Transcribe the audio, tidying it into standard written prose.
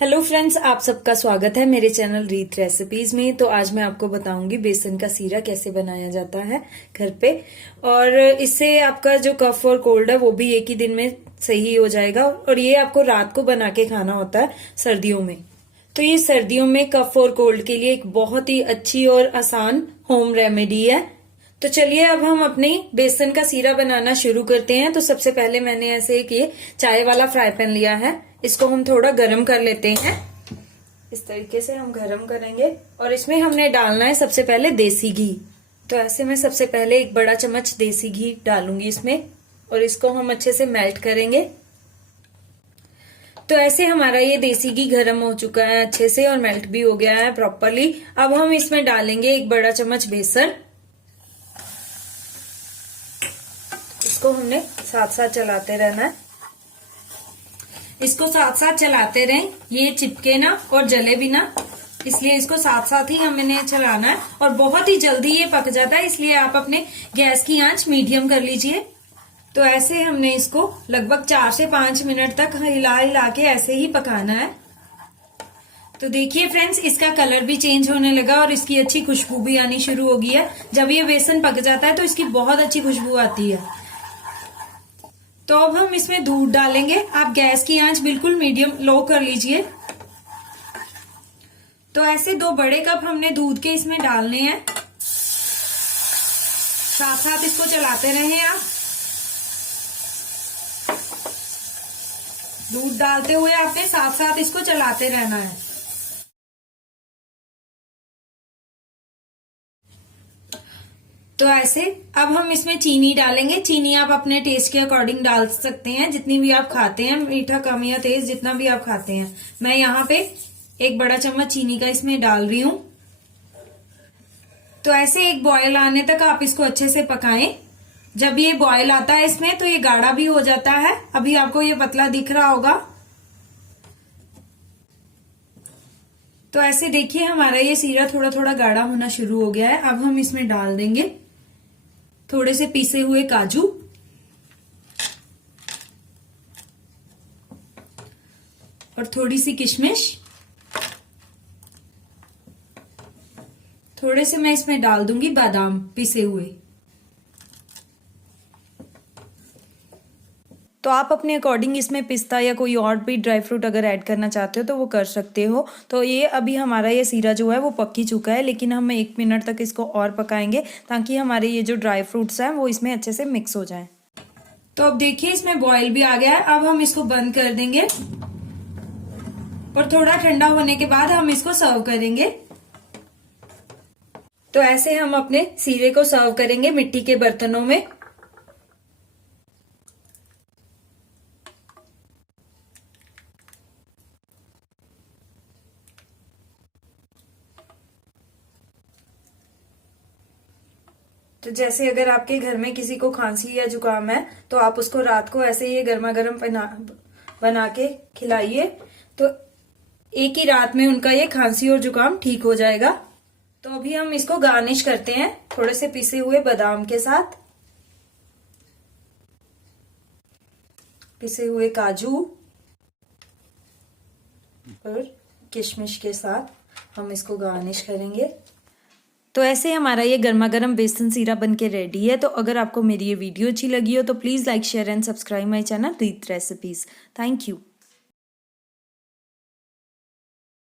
Hello friends, आप सबका स्वागत है मेरे चैनल रीत रेसिपीज में। तो आज मैं आपको बताऊंगी बेसन का सीरा कैसे बनाया जाता है घर पे। और इससे आपका जो कफ और कोल्ड है वो भी एक ही दिन में सही हो जाएगा। और ये आपको रात को बना के खाना होता है सर्दियों में। तो ये सर्दियों में कफ और कोल्ड के लिए एक बहुत ही अच्छी और आसान होम रेमेडी है। तो चलिए अब हम अपनी बेसन का सीरा बनाना शुरू करते हैं। तो सबसे पहले मैंने ऐसे एक ये चाय वाला फ्राई पैन लिया है। इसको हम थोड़ा गर्म कर लेते हैं। इस तरीके से हम गर्म करेंगे और इसमें हमने डालना है सबसे पहले देसी घी। तो ऐसे मैं सबसे पहले एक बड़ा चम्मच देसी घी डालूंगी इसमें और इसको हम अच्छे से मेल्ट करेंगे। तो ऐसे हमारा ये देसी घी गर्म हो चुका है अच्छे से और मेल्ट भी हो गया है प्रॉपरली। अब हम इसमें डालेंगे एक बड़ा चम्मच बेसन। इसको हमने साथ साथ चलाते रहना है। इसको साथ साथ चलाते रहें, ये चिपके ना और जले भी ना, इसलिए इसको साथ साथ ही हमने चलाना है। और बहुत ही जल्दी ये पक जाता है, इसलिए आप अपने गैस की आंच मीडियम कर लीजिए। तो ऐसे हमने इसको लगभग 4 से 5 मिनट तक हिला हिला के ऐसे ही पकाना है। तो देखिए फ्रेंड्स, इसका कलर भी चेंज होने लगा और इसकी अच्छी खुशबू भी आनी शुरू हो गई है। जब ये बेसन पक जाता है तो इसकी बहुत अच्छी खुशबू आती है। तो अब हम इसमें दूध डालेंगे। आप गैस की आंच बिल्कुल मीडियम लो कर लीजिए। तो ऐसे 2 बड़े कप हमने दूध के इसमें डालने हैं। साथ साथ इसको चलाते रहें आप। दूध डालते हुए आपने साथ साथ इसको चलाते रहना है। तो ऐसे अब हम इसमें चीनी डालेंगे। चीनी आप अपने टेस्ट के अकॉर्डिंग डाल सकते हैं, जितनी भी आप खाते हैं, मीठा कम या तेज जितना भी आप खाते हैं। मैं यहाँ पे एक बड़ा चम्मच चीनी का इसमें डाल रही हूं। तो ऐसे एक बॉयल आने तक आप इसको अच्छे से पकाएं। जब ये बॉयल आता है इसमें तो ये गाढ़ा भी हो जाता है। अभी आपको ये पतला दिख रहा होगा। तो ऐसे देखिए हमारा ये सीरा थोड़ा थोड़ा गाढ़ा होना शुरू हो गया है। अब हम इसमें डाल देंगे थोड़े से पीसे हुए काजू और थोड़ी सी किशमिश। थोड़े से मैं इसमें डाल दूंगी बादाम पीसे हुए। तो आप अपने अकॉर्डिंग इसमें पिस्ता या कोई और भी ड्राई फ्रूट अगर ऐड करना चाहते हो तो वो कर सकते हो। तो ये अभी हमारा ये सीरा जो है वो पक ही चुका है, लेकिन हम 1 मिनट तक इसको और पकाएंगे ताकि हमारे ये जो ड्राई फ्रूट्स हैं वो इसमें अच्छे से मिक्स हो जाएं। तो अब देखिए इसमें बॉयल भी आ गया है। अब हम इसको बंद कर देंगे और थोड़ा ठंडा होने के बाद हम इसको सर्व करेंगे। तो ऐसे हम अपने सीरे को सर्व करेंगे मिट्टी के बर्तनों में। तो जैसे अगर आपके घर में किसी को खांसी या जुकाम है तो आप उसको रात को ऐसे ही गर्मा गर्म बना के खिलाइए। तो एक ही रात में उनका ये खांसी और जुकाम ठीक हो जाएगा। तो अभी हम इसको गार्निश करते हैं थोड़े से पिसे हुए बादाम के साथ, पिसे हुए काजू और किशमिश के साथ हम इसको गार्निश करेंगे। तो ऐसे हमारा ये गर्मा गर्म बेसन सीरा बनके रेडी है। तो अगर आपको मेरी ये वीडियो अच्छी लगी हो तो please like share and subscribe my channel रीत रेसिपीज। Thank you.